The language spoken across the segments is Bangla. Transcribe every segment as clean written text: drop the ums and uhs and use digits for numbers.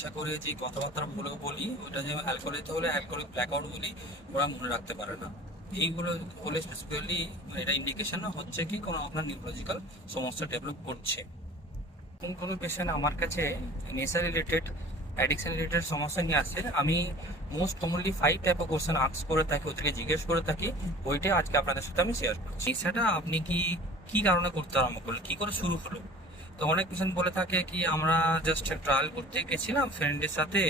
নেশা করে যে কথাবার্তাগুলো বলি ওটা যে অ্যালকোহলিক হলে অ্যালকোহলিক ব্ল্যাকআউট বলি, ওরা মনে রাখতে পারে না। এইগুলো হলে স্পেসিফিক্যালি এটা ইন্ডিকেশন হচ্ছে কি কোনো আপনার নিউরোলজিক্যাল সমস্যা ডেভেলপ করছে। কোন কোনো পেশেন্ট আমার কাছে নেশা রিলেটেড, অ্যাডিকশন রিলেটেড সমস্যা নিয়ে আসে, আমি most commonly 5 type of question ask করে থাকি, ওদেরকে জিজ্ঞেস করে থাকি। ওইটাই আজকে আপনাদের সাথে আমি শেয়ার করছি। নেশাটা আপনি কি কারণে করতে আরম্ভ করলেন, কি করে শুরু হলো? তো অনেক পেশেন্ট বলে থাকে কি আমরা জাস্ট ট্রায়াল করতে গেছিলাম ফ্রেন্ডের সাথে,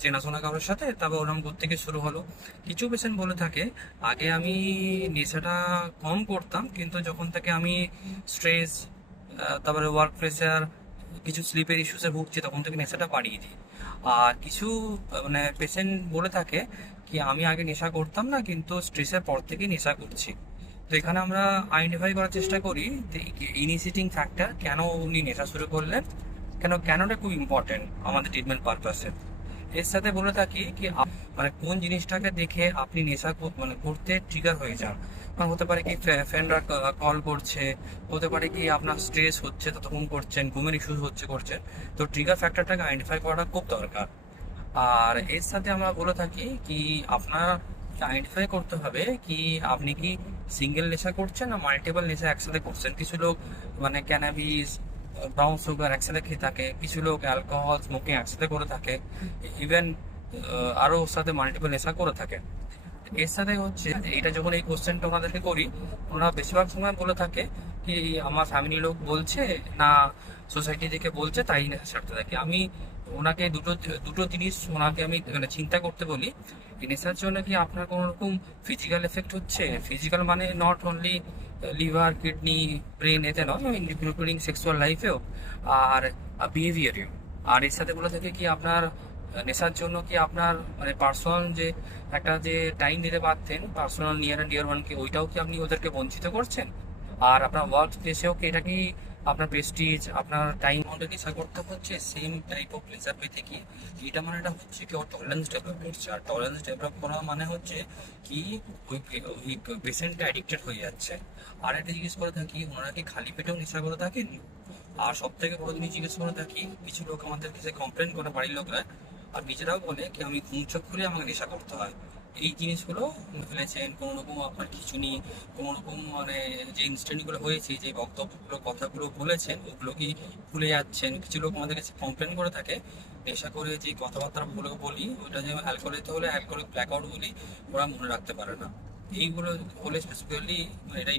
চেনাশোনা কারোর সাথে, তারপর ওরকম করতে গিয়ে শুরু হলো। কিছু পেশেন্ট বলে থাকে আগে আমি নেশাটা কম করতাম, কিন্তু যখন থেকে আমি স্ট্রেস, তারপরে ওয়ার্ক প্রেশার, কিছু স্লিপের ইস্যুসে ভুগছি, তখন থেকে নেশাটা বাড়িয়ে দিই। আর কিছু মানে পেশেন্ট বলে থাকে কি আমি আগে নেশা করতাম না, কিন্তু স্ট্রেসের পর থেকেই নেশা করছি। তো এখানে আমরা আইডেন্টিফাই করার চেষ্টা করি ইনিশিয়েটিং ফ্যাক্টর, কেন উনি নেশা শুরু করলেন, কেনটা খুব ইম্পর্টেন্ট আমাদের ট্রিটমেন্ট পারপাসে। এর সাথে বলে থাকি কি মানে কোন জিনিসটাকে দেখে আপনি নেশা মানে করতে ট্রিগার হয়ে যান। মানে হতে পারে কি ফ্রেন্ডরা কল করছে, হতে পারে কি আপনার স্ট্রেস হচ্ছে ততক্ষণ করছেন, ঘুমের ইস্যুস হচ্ছে করছেন। তো ট্রিগার ফ্যাক্টরটাকে আইডেন্টিফাই করাটা খুব দরকার। আর এর সাথে আমরা বলে থাকি কি আপনার আইডেন্টিফাই করতে হবে কি আপনি কি সিঙ্গেল নেশা করছেন না মাল্টিপল নেশা একসাথে করছেন। কিছু লোক মানে ক্যানাবিস, ব্রাউন সুগার একসাথে খেয়ে থাকে, কিছু লোক অ্যালকোহল স্মোকিং একসাথে করে থাকে, ইভেন আরো ওর সাথে মাল্টিপল নেশা করে থাকে। এর সাথে হচ্ছে এটা যখন এই কোশ্চেনটা ওনাদেরকে করি, ওনারা বেশিরভাগ সময় বলে থাকে কি আমার ফ্যামিলি লোক বলছে না সোসাইটি থেকে বলছে তাই নেশা ছাড়তে থাকে। আমি ওনাকে দুটো দুটো জিনিস ওনাকে আমি মানে চিন্তা করতে বলি। এই নেশার জন্য কি আপনার কোনো রকম ফিজিক্যাল এফেক্ট হচ্ছে? ফিজিক্যাল মানে not only liver, kidney, brain, এতে নয়, ইনক্লুডিং সেক্সুয়াল লাইফেও আর বিহেভিয়ারেও। আর এর সাথে বলে থাকে কি আপনার নেশার জন্য কি আপনার মানে পার্সোনাল যে একটা যে টাইম দিতে পারতেন পার্সোনাল নিয়ার অ্যান্ড ডিয়ার ওয়ানকে, ওইটাও কি আপনি ওদেরকে বঞ্চিত করছেন? আর আপনার ওয়ার্ক প্লেসেও কি এটা কি আপনার প্রেস্টিজ, আপনার টাইম ওটা কি করতে হচ্ছে সেম টাইপ অফ প্লেজার পেতে কি? এটা মানে এটা হচ্ছে কি ওর টলারেন্স ডেভেলপ করছে। আর টলারেন্স ডেভেলপ করা মানে হচ্ছে কি ওই পেশেন্টটা অ্যাডিক্টেড হয়ে যাচ্ছে। আর একটা জিজ্ঞেস করে থাকি ওনারা কি খালি পেটেও নেশা করে থাকেন? আর সব থেকে বড় জিনিস জিজ্ঞেস করে থাকি, কিছু লোক আমাদের কাছে কমপ্লেন করে বাড়ির লোকরা, আর নিজেরাও বলে কি আমি ঘুম চোখ খুলে আমাকে নেশা করতে হয়। এই জিনিসগুলো ফেলেছেন কোনো রকম আপনার খিচুনি, কোনো রকম মানে যে ইনস্ট্যান্টগুলো হয়েছে, যে বক্তব্যগুলো কথাগুলো বলেছেন ওগুলো কি ভুলে যাচ্ছেন। কিছু লোক আমাদের কাছে কমপ্লেন করে থাকে নেশা করে যে কথাবার্তাগুলো বলি ওটা যে অ্যালকোহলিক হলে অ্যালকোহলিক ব্ল্যাকআউট বলি, ওরা মনে রাখতে পারে না। এইগুলো হলে স্পেসিফিক্যালি এটা